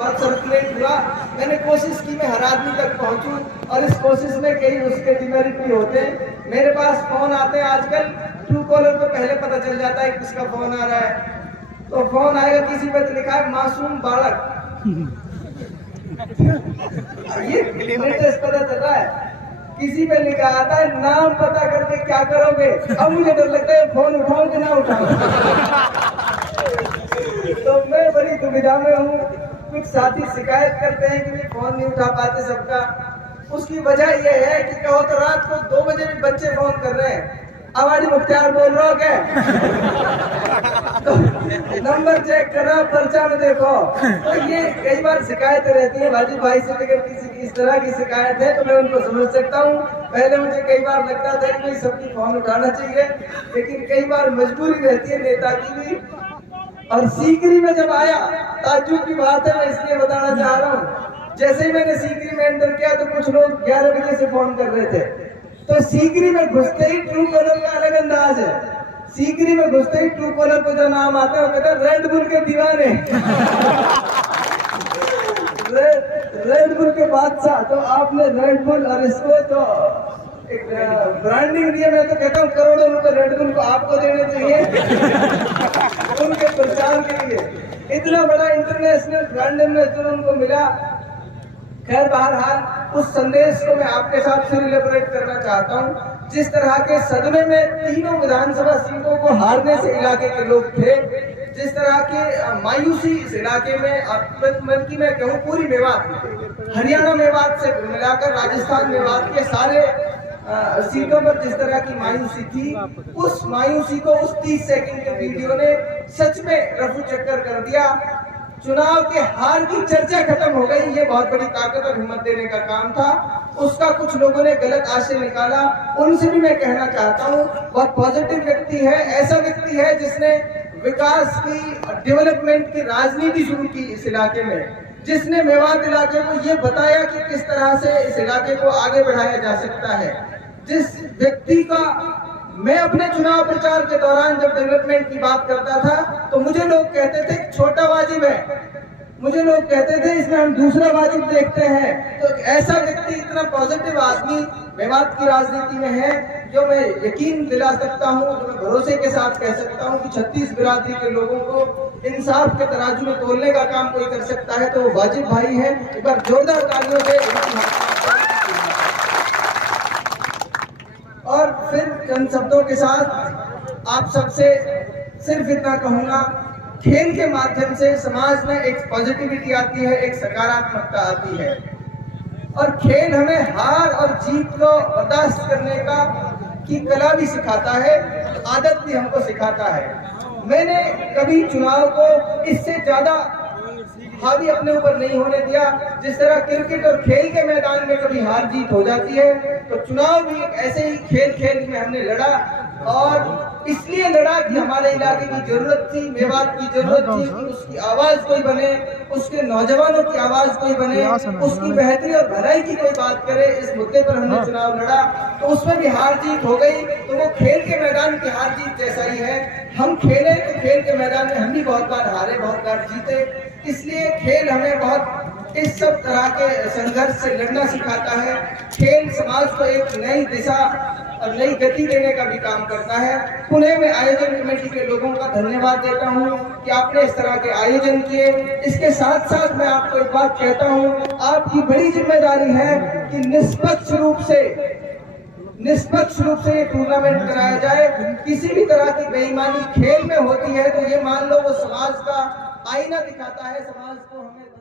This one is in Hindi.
और सर्कुलेट हुआ। मैंने कोशिश की मैं हर आदमी तक पहुंचूं, और इस कोशिश में कई उसके डिमेरिट भी होते हैं। मेरे पास फोन आते हैं आजकल, ट्रू कॉलर पे पहले पता चल जाता है किसका फोन आ रहा है। तो फोन आएगा, किसी पे तो लिखा है मासूम बालक, ये लेटेस्ट पता चल रहा है। किसी पे लिखा आता है नाम पता करके क्या करोगे। अब मुझे डर लगता है फोन उठाऊं कि ना उठाऊं। तो मैं बड़ी दुविधा में हूँ। कुछ साथी शिकायत करते हैं कि फोन नहीं उठा पाते सबका। उसकी वजह यह है कि कहो तो रात को 2 बजे भी बच्चे फोन कर रहे हैं, आवाज मुख्तार बोल रहा हो क्या? तो नंबर चेक करा, पर्चा में देखो। तो ये कई बार शिकायतें रहती है भाजी भाई से। अगर किसी की इस तरह की शिकायत है तो मैं उनको समझ सकता हूँ। पहले मुझे कई बार लगता था कि सबकी फोन उठाना चाहिए, लेकिन कई बार मजबूरी रहती है नेता की भी। और सीकरी में जब आया, ताज्जुब की बात है, मैं इसलिए बताना चाह रहा हूँ। जैसे ही मैंने सीकरी में एंटर किया तो कुछ लोग 11 बजे से फोन कर रहे थे। तो सीकरी में घुसते ही ट्रू कॉलर का अलग अंदाज है। सीकरी में घुसते ही ट्रू कॉलर को जो नाम आता है वो कहता है रेड बुल के दीवाने। रेड बुल के बादशाह। तो आपने रेड बुल और इसको तो एक ब्रांडिंग दिया। मैं तो कहता हूँ करोड़ों रुपए रेड बुल को आपको देने चाहिए उनके प्रचार के लिए। इतना बड़ा इंटरनेशनल ब्रांड एम्बेसडर उनको मिला। खैर बहरहाल उस संदेश को मैं आपके साथ फिर इलेबोरेट करना चाहता हूँ। जिस तरह के सदमे में 3 विधानसभा सीटों को हारने से इलाके के लोग थे, जिस तरह की मायूसी इस इलाके में, और की मैं कहूँ पूरी मेवात, हरियाणा मेवात से मिलाकर राजस्थान मेवात के सारे सीटों पर जिस तरह की मायूसी थी, उस मायूसी को उस 30 सेकंड के वीडियो ने सच में रफू चक्कर कर दिया। चुनाव के हार की चर्चा खत्म हो गई। ये बहुत बड़ी ताकत और हिम्मत देने का काम था। उसका कुछ लोगों ने गलत आशय निकाला। उनसे भी मैं कहना चाहता हूँ, बहुत पॉजिटिव व्यक्ति है, ऐसा व्यक्ति है जिसने विकास की, डेवलपमेंट की राजनीति शुरू की इस इलाके में, जिसने मेवात इलाके को ये बताया कि किस तरह से इस इलाके को आगे बढ़ाया जा सकता है। जिस व्यक्ति का मैं अपने चुनाव प्रचार के दौरान जब डेवलपमेंट की बात करता था तो मुझे लोग कहते थे छोटा वाजिब है, मुझे लोग कहते थे इसमें हम दूसरा वाजिब देखते हैं। तो ऐसा व्यक्ति, इतना पॉजिटिव आदमी मेवात की राजनीति में है, जो मैं यकीन दिला सकता हूँ, जो मैं भरोसे के साथ कह सकता हूँ कि 36 बिरादरी के लोगों को इंसाफ के तराजू में तोलने का काम कोई कर सकता है तो वो वाजिब भाई है। एक बार जोरदार तालियों से। और फिर चंद शब्दों के साथ आप सबसे सिर्फ इतना कहूंगा, खेल के माध्यम से समाज में एक पॉजिटिविटी आती है, एक सकारात्मकता आती है, और खेल हमें हार और जीत को बर्दाश्त करने की कला भी सिखाता है, आदत भी हमको सिखाता है। मैंने कभी चुनाव को इससे ज्यादा हावी अपने ऊपर नहीं होने दिया। जिस तरह क्रिकेट और खेल के मैदान में कभी हार जीत हो जाती है, तो चुनाव भी एक ऐसे ही खेल में हमने लड़ा, और इसलिए लड़ा कि हमारे इलाके की जरूरत थी, मेवात की जरूरत थी कि उसकी आवाज कोई बने, उसके नौजवानों की आवाज कोई बने, उसकी बेहतरी और भलाई की कोई बात करे। इस मुद्दे पर हमने चुनाव लड़ा, तो उसमें भी हार जीत हो गई। तो वो खेल के मैदान की हार जीत जैसा ही है। हम खेले तो खेल के मैदान में हम भी बहुत बार हारे, बहुत बार जीते। इसलिए खेल हमें बहुत इस सब तरह के संघर्ष से लड़ना सिखाता है। खेल समाज को एक नई दिशा और नई गति देने का भी काम करता है। पुणे में आयोजन कमेटी के लोगों का धन्यवाद देता हूं कि आपने इस तरह के आयोजन किए। इसके साथ साथ मैं आपको एक बात कहता हूं, आपकी बड़ी जिम्मेदारी है कि निष्पक्ष रूप से ये टूर्नामेंट कराया जाए। किसी भी तरह की बेईमानी खेल में होती है तो ये मान लो वो समाज का आईना दिखाता है, समाज को हमें